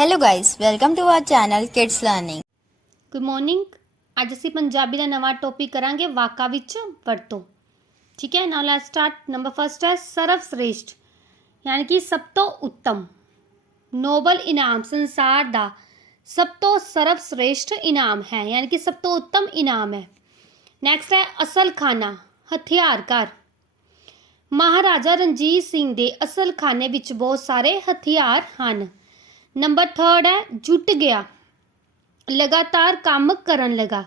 Hello guys, welcome to our channel Kids Learning. Good morning ਅੱਜ ਅਸੀਂ ਪੰਜਾਬੀ ਦਾ ਨਵਾਂ topic ਕਰਾਂਗੇ ਵਾਕਾਂ ਵਿੱਚ ਵਰਤੋਂ। ਠੀਕ ਹੈ now let's start number first ਹੈ ਸਰਵ ਸ੍ਰੇਸ਼ਟ ਯਾਨੀ ਕਿ ਸਭ ਤੋਂ ਉੱਤਮ। ਨੋਬਲ ਇਨਾਮ ਸੰਸਾਰ ਦਾ ਸਭ ਤੋਂ ਸਰਵ ਸ੍ਰੇਸ਼ਟ ਇਨਾਮ ਹੈ ਯਾਨੀ ਕਿ ਸਭ ਤੋਂ ਉੱਤਮ ਇਨਾਮ ਹੈ। ਨੈਕਸਟ ਹੈ ਅਸਲ ਖਾਨਾ ਹਥਿਆਰਕਾਰ। ਮਹਾਰਾਜਾ ਰਣਜੀਤ ਸਿੰਘ ਦੇ ਅਸਲ ਖਾਨੇ ਵਿੱਚ ਬਹੁਤ ਸਾਰੇ ਹਥਿਆਰ ਹਨ। ਨੰਬਰ 3 ਹੈ, ਜੁਟ ਗਿਆ। ਲਗਾਤਾਰ ਕੰਮ ਕਰਨ ਲਗਾ।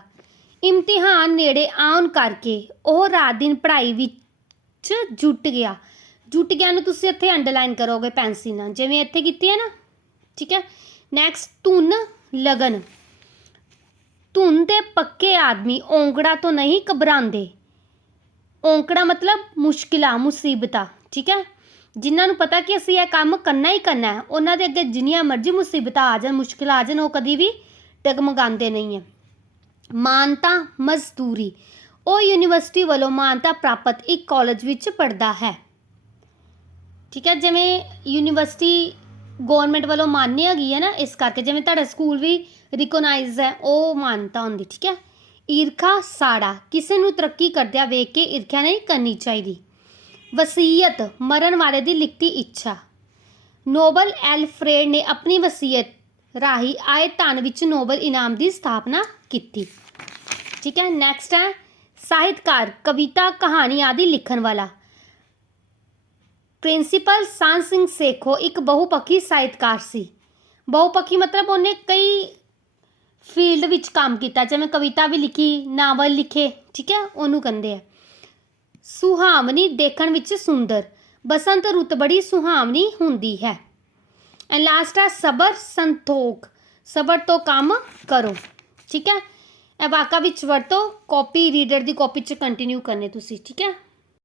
ਇਮਤਿਹਾਨ ਨੇੜੇ ਆਉਣ ਕਰਕੇ ਉਹ ਰਾਤ ਦਿਨ ਪੜ੍ਹਾਈ ਵਿੱਚ ਜੁਟ ਗਿਆ। ਜੁਟ ਗਿਆ ਨੂੰ ਤੁਸੀਂ ਇੱਥੇ ਅੰਡਰਲਾਈਨ ਕਰੋਗੇ ਪੈਨਸਿਲ ਨਾਲ। ਜਿਵੇਂ ਇੱਥੇ ਕੀਤੀ ਹੈ ਨਾ, ਠੀਕ ਹੈ? ਨੈਕਸਟ ਧੁਨ, ਲਗਨ। ਧੁਨ ਦੇ ਪੱਕੇ ਆਦਮੀ ਔਂਕੜਾ ਤੋਂ ਨਹੀਂ ਘਬਰਾਉਂਦੇ। ਔਂਕੜਾ ਮਤਲਬ ਮੁਸ਼ਕਿਲਾਂ, ਮੁਸੀਬਤਾਂ, ਠੀਕ ਹੈ? ਜਿਨ੍ਹਾਂ ਨੂੰ ਪਤਾ ਕਿ ਅਸੀਂ ਇਹ ਕੰਮ ਕਰਨਾ ਹੀ ਕਰਨਾ ਹੈ, ਉਹਨਾਂ ਦੇ ਅੱਗੇ ਜਿੰਨੀਆਂ ਮਰਜ਼ੀ ਮੁਸੀਬਤਾਂ ਆ ਜਾਣ, ਮੁਸ਼ਕਿਲਾਂ ਆ ਜਾਣ, ਉਹ ਕਦੀ ਵੀ ਡਗਮਗਾਉਂਦੇ ਨਹੀਂ ਹੈ। ਮਾਨਤਾ ਮਜ਼ਦੂਰੀ, ਉਹ ਯੂਨੀਵਰਸਿਟੀ ਵੱਲੋਂ ਮਾਨਤਾ ਪ੍ਰਾਪਤ ਇੱਕ ਕਾਲਜ ਵਿੱਚ ਪੜਦਾ ਹੈ। ਠੀਕ ਹੈ, ਜਿਵੇਂ ਯੂਨੀਵਰਸਿਟੀ ਗਵਰਨਮੈਂਟ ਵੱਲੋਂ ਮਾਨਿਆ ਗਈ ਹੈ ਨਾ, ਇਸ ਕਰਕੇ ਜਿਵੇਂ ਤੁਹਾਡਾ ਸਕੂਲ ਵੀ ਰਿਕੋਗਨਾਈਜ਼ ਹੈ, ਉਹ ਮਾਨਤਾ ਹੁੰਦੀ, ਠੀਕ ਹੈ। ਈਰਖਾ ਸਾੜਾ, ਕਿਸੇ ਨੂੰ ਤਰੱਕੀ ਕਰਦਿਆਂ ਵੇਖ ਕੇ ਈਰਖਾ ਨਹੀਂ ਕਰਨੀ ਚਾਹੀਦੀ। ਵਸੀਅਤ ਮਰਨ ਵਾਲੇ ਦੀ ਲਿਖਤੀ ਇੱਛਾ। ਨੋਬਲ ਐਲਫਰੇਡ ਨੇ ਆਪਣੀ ਵਸੀਅਤ ਰਾਹੀਂ ਆਏ ਧਨ ਵਿੱਚ ਨੋਬਲ ਇਨਾਮ ਦੀ ਸਥਾਪਨਾ ਕੀਤੀ। ਠੀਕ ਹੈ ਨੈਕਸਟ ਹੈ, ਸਾਹਿਤਕਾਰ, ਕਵਿਤਾ, ਕਹਾਣੀ ਆਦਿ ਲਿਖਣ ਵਾਲਾ। ਪ੍ਰਿੰਸੀਪਲ ਸਾਨ ਸਿੰਘ ਸੇਖੋ ਇੱਕ ਬਹੁਪੱਖੀ ਸਾਹਿਤਕਾਰ ਸੀ। ਬਹੁਪੱਖੀ ਮਤਲਬ ਉਹਨੇ ਕਈ ਫੀਲਡ ਵਿੱਚ ਕੰਮ ਕੀਤਾ, ਜਿਵੇਂ ਕਵਿਤਾ ਵੀ ਲਿਖੀ, ਨਾਵਲ ਲਿਖੇ, ਠੀਕ ਹੈ, ਉਹਨੂੰ ਕਹਿੰਦੇ ਆ। ਸੁਹਾਵਣੀ ਦੇਖਣ ਵਿੱਚ ਸੁੰਦਰ। ਬਸੰਤ ਰੁੱਤ ਬੜੀ ਸੁਹਾਵਣੀ ਹੁੰਦੀ ਹੈ। ਐਂਡ ਲਾਸਟ ਆ ਸਬਰ ਸੰਤੋਖ। ਸਬਰ ਤੋਂ ਕੰਮ ਕਰੋ। ਠੀਕ ਹੈ? ਇਹ ਵਾਕਾ ਵਿੱਚ ਵਰਤੋ ਕਾਪੀ ਰੀਡਰ ਦੀ ਕਾਪੀ ਚ ਕੰਟੀਨਿਊ ਕਰਨੇ ਤੁਸੀਂ। ਠੀਕ ਹੈ?